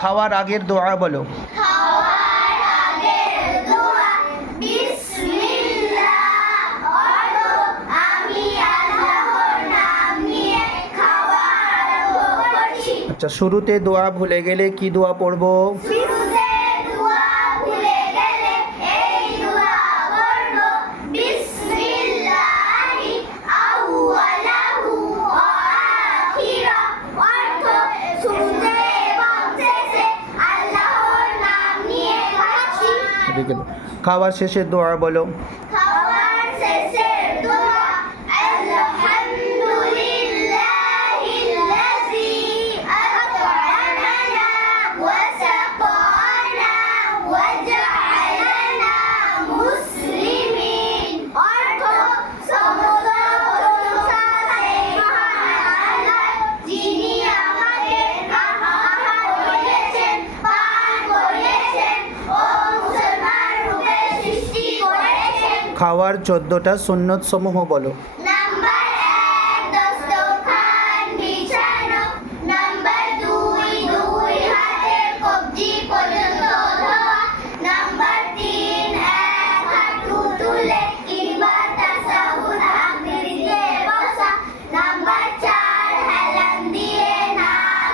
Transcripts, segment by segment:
খাওয়ার আগের দোয়া বলো। খাওয়ার আগের দোয়া বিসমিল্লাহ অর্থ আমি আল্লাহর নাম নিয়ে খাওয়া আরম্ভ করছি। আচ্ছা, শুরুতে দোয়া ভুলে গেলে কি দোয়া পড়বো? শুরুতে দোয়া ভুলে গেলে এই দোয়া পড়ব বিসমিল্লাহি আউয়ালাহু ওয়া আখিরাহু অর্থ শুরুতে এবং শেষে আল্লাহর নাম নিয়ে খাচ্ছি। এদিকে দাও। খাওয়ার শেষের দোয়া বলো। খাওয়ার শেষের দোয়া আলহামদুলিল্লাহিল্লাযী আত'আমানা ওয়া সাকানা ওয়া জা'আলানা মুসলিমিন অর্থ সমস্ত প্রশংসা সেই মহান আল্লাহর, যিনি আমাকে আহার করিয়েছেন, পান করিয়েছেন ও মুসলমান রূপে সৃষ্টি করেছেন। খাওয়ার 14টা সুন্নত সমূহ বলো। নাম্বার 1 দস্তরখান বিছানো। নাম্বার 2 দুই হাতের কবজি পর্যন্ত ধোয়া। নাম্বার 3 এক হাঁটু তুলে কিংবা তাসাহুদ আকৃতিতে বসা। নাম্বার 4 হেলান দিয়ে না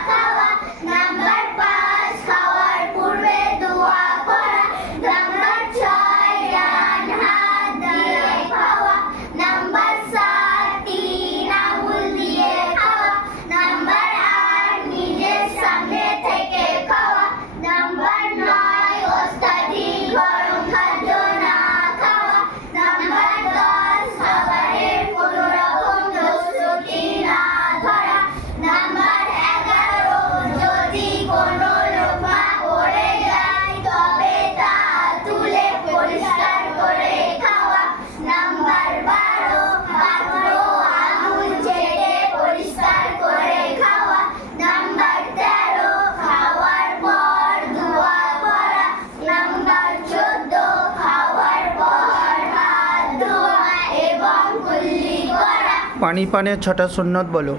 খাওয়া। নাম্বার 5 খাওয়ার পূর্বে দোয়া করা। নাম্বার 6 ডান হাত দিয়ে খাওয়া। নাম্বার 7 তিন আঙুল দিয়ে খাওয়া। নাম্বার 8 নিজের সামনে থেকে খাওয়া। নাম্বার 9 অত্যাধিক গরম খাদ্য না খাওয়া। নাম্বার 10 খাবারের কোনো রকম দোষত্রুটি না ধরা। নাম্বার 11 যদি কোনো লোকমা পড়ে যায় তবে তা তুলে পরিষ্কার করে খাওয়া। নাম্বার 12 পাত্র আঙুল চেটে পরিষ্কার করে খাওয়া। নাম্বার 13 খাওয়ার পর দোয়া করা। নাম্বার 14 খাওয়ার পর হাত ধোয়া এবং কুল্লি করা। পানি পানের 6টা সুন্নত বলো।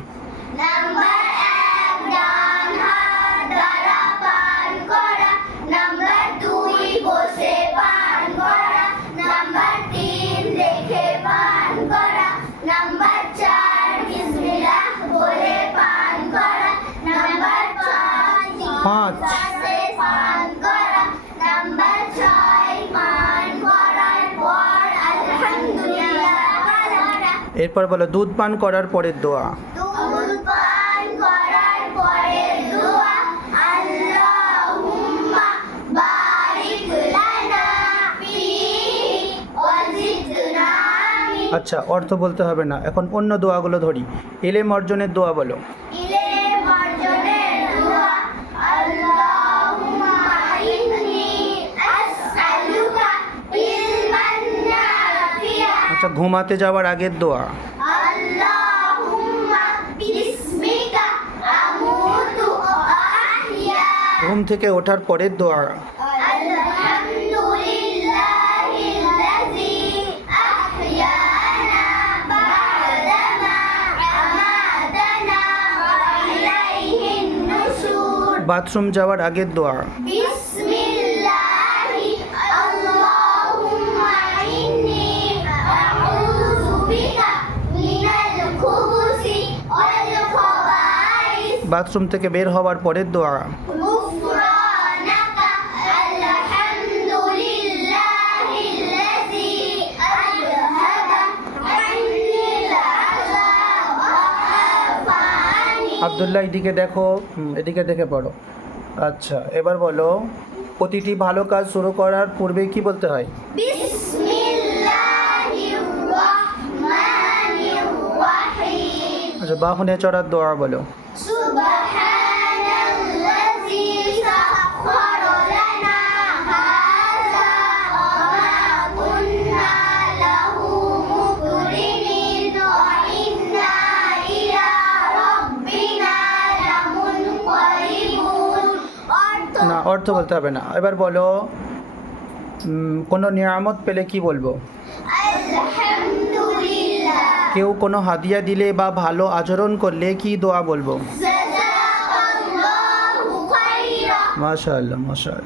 নাম্বার 1 ডান হাত দ্বারা পান করা। নাম্বার 2 বসে পান করা। নাম্বার 3 দেখে পান করা। নাম্বার 4 বিসমিল্লাহ বলে পান করা। নাম্বার 5 পাশে পান করা। নাম্বার 6 পান করার পর আলহামদুলিল্লাহ বলা। এরপর বলো দুধ পান করার পরের দোয়া। দুধ পান করার পরে দোয়া আল্লাহুম্মা বারিক লানা ফিহি ওয়া জিদনা মিন। আচ্ছা, অর্থ বলতে হবে না, এখন অন্য দোয়াগুলো ধরি। ইলম অর্জনের দোয়া বলো। ইলম অর্জনের দোয়া আল্লাহুম্মা ইন্নী আসআলুকা ইলমান নাফিআ। আচ্ছা, ঘুমাতে যাওয়ার আগের দোয়া। আল্লাহুম্মা বিসমিকা আমুতু ওয়া আহইয়া। ঘুম থেকে ওঠার পরের দোয়া। আলহামদুলিল্লাহিল্লাযী আহইয়ানা বা'দামা আমাতানা ওয়া ইলাইহিন নুশুর। বাথরুম যাওয়ার আগের দোয়া। বিসমিল্লাহি আল্লাহুম্মা ইন্নী আউযু বিকা মিনাল খুবুসি ওয়াল খাবাইস। বাথরুম থেকে বের হওয়ার পরের দোয়া। গুফরানাকা আলহামদুলিল্লাহিল্লাযী আযহাবা আন্নিল আযাব ওয়া আফানি। আব্দুল্লাহ, এদিকে দেখো, এদিকে দেখে পড়ো। আচ্ছা, এবার বলো প্রতিটি ভালো কাজ শুরু করার পূর্বে কি বলতে হয়? বিসমিল্লাহির রহমানির রহিম। আচ্ছা, বাহনে চড়ার দোয়া বলো। সুবহানাল্লাযী সাখখারা লানা হাযা ওয়া মা কুন্না লাহু মুকরিনিন ওয়া ইন্না ইলা রাব্বিনা লামুনকালিবুন। না, অর্থ বলতে হবে না। এবার বলো কোনো নিয়ামত পেলে কি বলবো? আলহামদুলিল্লাহ। কেউ কোনো হাদিয়া দিলে বা ভালো আচরণ করলে কি দোয়া বলবো? জাযাকাল্লাহু খাইরা। মাশাআল্লাহ মাশাআল্লাহ।